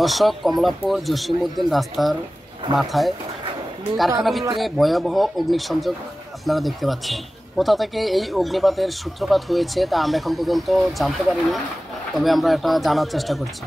দর্শক, কমলাপুর জসিমউদ্দিন রাস্তার মাথায় কারখানা ভিতরে ভয়াবহ অগ্নিসংযোগ আপনারা দেখতে পাচ্ছেন। কোথা থেকে এই অগ্নিপাতের সূত্রপাত হয়েছে তা আমরা এখন পর্যন্ত জানতে পারিনি, তবে আমরা এটা জানার চেষ্টা করছি।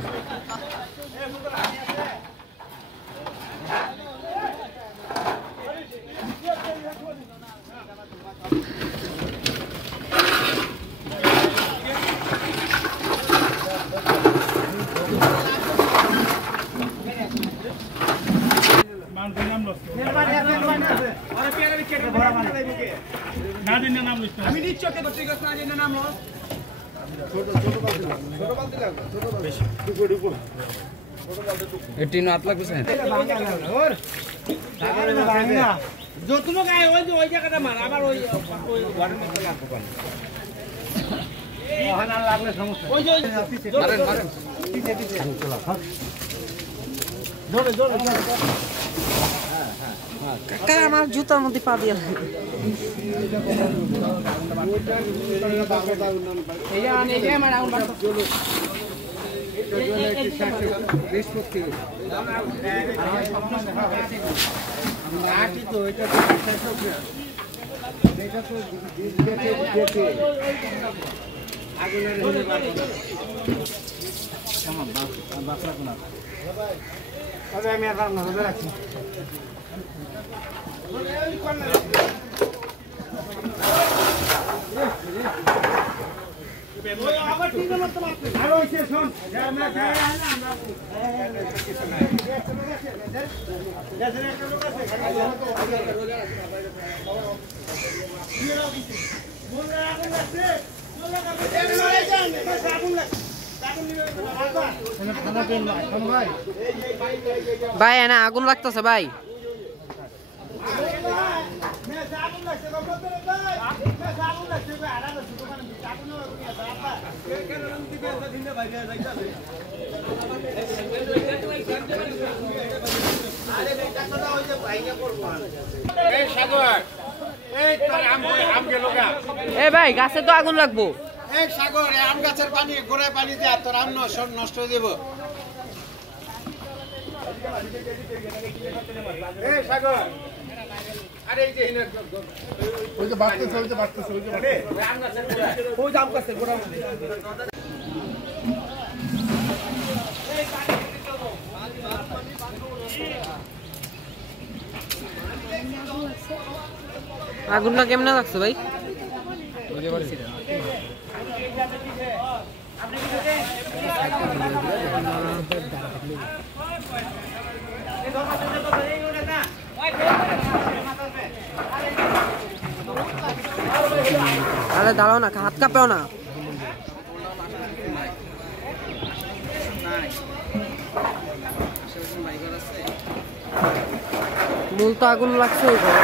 আমার জুতার মধ্যে পা দিয়ে আমি আর রান্না করে রাখছি। ভাই এনে আগুন লাগতেছে ভাই। এ ভাই গাছে তো আগুন লাগবো। এই সাগর, আম গাছের পানি গোড়ায় পানি দিয়ে তোর আম নষ্ট হয়ে যাবো। এই সাগর, আরে এই যে ওই যে বাড়তেছে, ওই যে বাড়তেছে, ওই যে আম গাছের গোড়ায়, ওই যে আম গাছের গোড়ায় আগুনটা কেমনে লাগছে ভাই? আরে দাঁড়াও না, হাত কাঁপেও না। মূল তো আগুন লাগছে ওই ঘরে।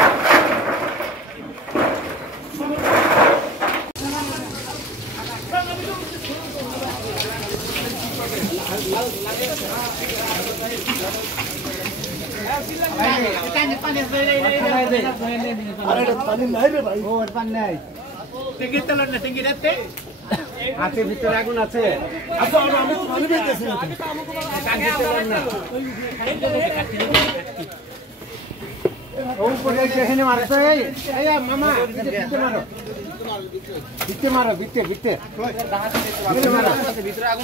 ভিতরে আগুন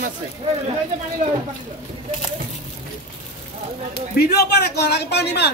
আছে। ভিডিও পারে পানি মান।